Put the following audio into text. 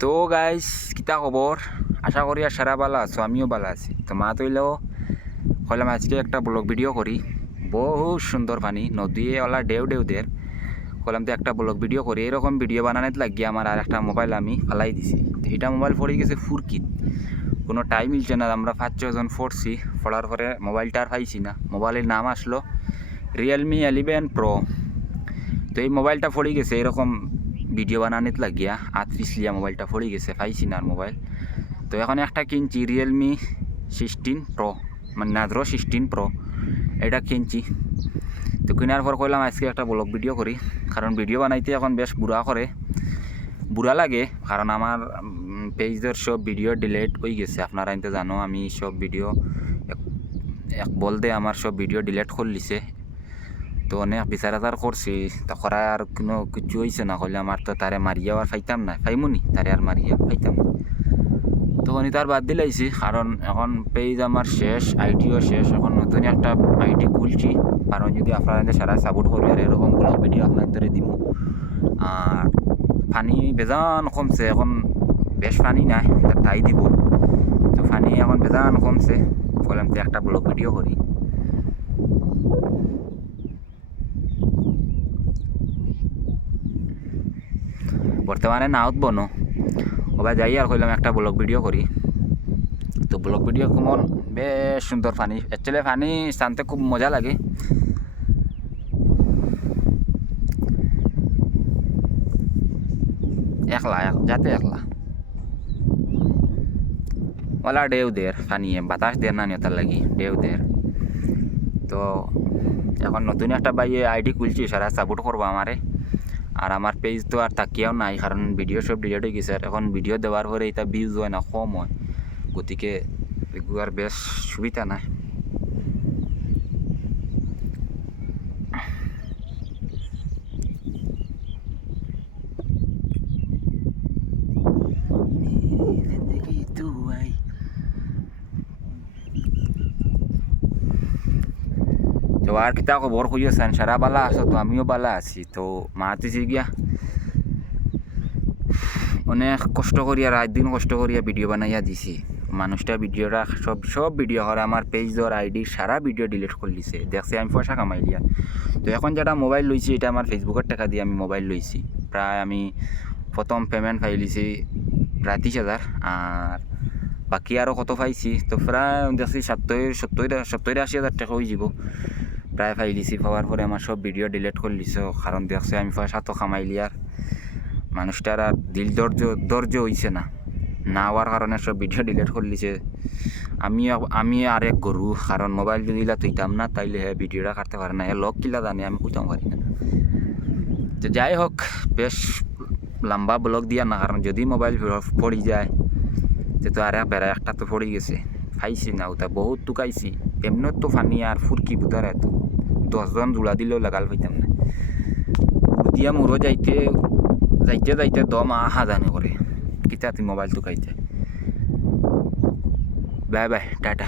তো গাইস কিতা খবর, আশা করি আর সারা ভালো আছো, আমিও ভালো আছি। তো মা তৈলেও হলাম আজকে একটা ব্লগ ভিডিও করি। বহুত সুন্দর পানি, নদী ওলা ডেউ ডেউ দের হলাম তো একটা ব্লগ ভিডিও করি। এরকম ভিডিও বানানোর লাগিয়ে আমার আর একটা মোবাইল আমি ফালাই দিছি। তো এটা মোবাইল পড়ে গেছে ফুরকিত, কোনো টাইম মিলছে না। আমরা 5-6 জন পড়ছি, পড়ার পরে মোবাইলটা আর পাইছি না। মোবাইলের নাম আসলো রিয়েলমি 11 প্রো। তো এই মোবাইলটা পড়ে গেছে এরকম ভিডিও বানানোর লাগিয়া, হাত পিছলিয়া মোবাইলটা পড়ে গেছে, পাইছি না আর মোবাইল। তো এখন একটা কিনছি রিয়েলমি 16 প্রো, মানে নাদ্রো 16 প্রো, এটা কিনছি। তো কেনার পর কইলাম আজকে একটা ব্লগ ভিডিও করি, কারণ ভিডিও বানাইতে এখন বেশ বুড়া লাগে। কারণ আমার পেজের সব ভিডিও ডিলিট হয়ে গেছে। আপনারা তো জানো আমি সব ভিডিও এক বলতে আমার সব ভিডিও ডিলিট করে লিছে। তো অনেক বিচার আচার করছি, তা করা আর কোনো কিছু হয়েছে না। করলে আমার তো তারে মারিয়া আর ফাইতাম না, ফাইমুনি তারে আর মারিয়া ফাইতাম না। তখন তার বাদ দিলাইছি, কারণ এখন পেজ আমার শেষ, আইডিও শেষ। এখন নতুন একটা আইডি খুলছি, কারণ যদি আপনারা সারা সাপোর্ট করি আর এরকম ব্লগ ভিডিও আপনার ধরে দিব। আর পানি বেজান কমছে, এখন বেশ পানি নাই, তাই দিব। তো পানি এখন বেজান কমছে, বললাম তো একটা ব্লগ ভিডিও করি। বর্তমানে নাওত বনো ওবা যাই আর কইলাম একটা ব্লগ ভিডিও করি। তো ব্লগ ভিডিও কেমন, বেশ সুন্দর পানি। অ্যাকচুয়ালি পানি শান্তে খুব মজা লাগে। একলা যাতে একলা ওলা ডেউ দের পানি, বাতাস দের না নিয়তার লাগি ডেউ দের। তো এখন নতুন একটা বাইয়ে আইডি খুলছি, সারা সাপোর্ট করবো আমারে। আর আমার পেজ তো আর তাকিয়াও নাই, কারণ ভিডিও সব ডিলিট হয়ে গেছে। আর এখন ভিডিও দেওয়ার পরে এটা ভিউজ হয় না, কম হয়, গতিকে এগুলো আর বেশ সুবিধা নাই। তো আর কিতা খবর খুঁজেছেন, সারা বালা আছো? তো আমিও বালা আছি। তো মাতিছি গিয়া অনেক কষ্ট করিয়া, রাত দিন কষ্ট করিয়া ভিডিও বানাইয়া দিছি। মানুষটা ভিডিওটা সব ভিডিও করে আমার পেজ ধর আইডি সারা ভিডিও ডিলিট করে দিছে, দেখছি আমি পয়সা কামাইলিয়া। তো এখন যেটা মোবাইল লইছি, এটা আমার ফেসবুকের টাকা দিয়ে আমি মোবাইল লইছি। প্রায় আমি প্রথম পেমেন্ট পাইলিছি প্রায় 30,000, আর বাকি আরও কত পাইছি। তো প্রায় দেখছি 70-80,000 টাকা হয়ে যাব প্রায় পাইলিছি। পাওয়ার পরে আমার সব ভিডিও ডিলিট করে লিছ, কারণ দেখছি আমি পয়সা তো কামাইলি। আর মানুষটার আর ধৈর্য হইছে না হওয়ার কারণে সব ভিডিও ডিলিট করে লিছে। আমি আরেক গরু, কারণ মোবাইল যদি তুইতাম না তাইলে হ্যাঁ ভিডিওটা কাটতে পারে না, হ্যাঁ লক কিলা জানে আমি কইতাম পারি না। তো যাই হোক, বেশ লম্বা ব্লগ দিয়া না, কারণ যদি মোবাইল পড়ি যায় তো আর বেড়া একটা তো পড়ে গেছে, খাইছি না ওটা বহুত টুকাইছি। এমনি তো ফানি আর ফুরকি বুতার এত 10 জন জোড়া দিলেও লাগাল পাইতাম না। দিয়া মুরো যাইতে দম আহা জানে করে কিতা তুই মোবাইল টুকাইতে। Bye bye, tata.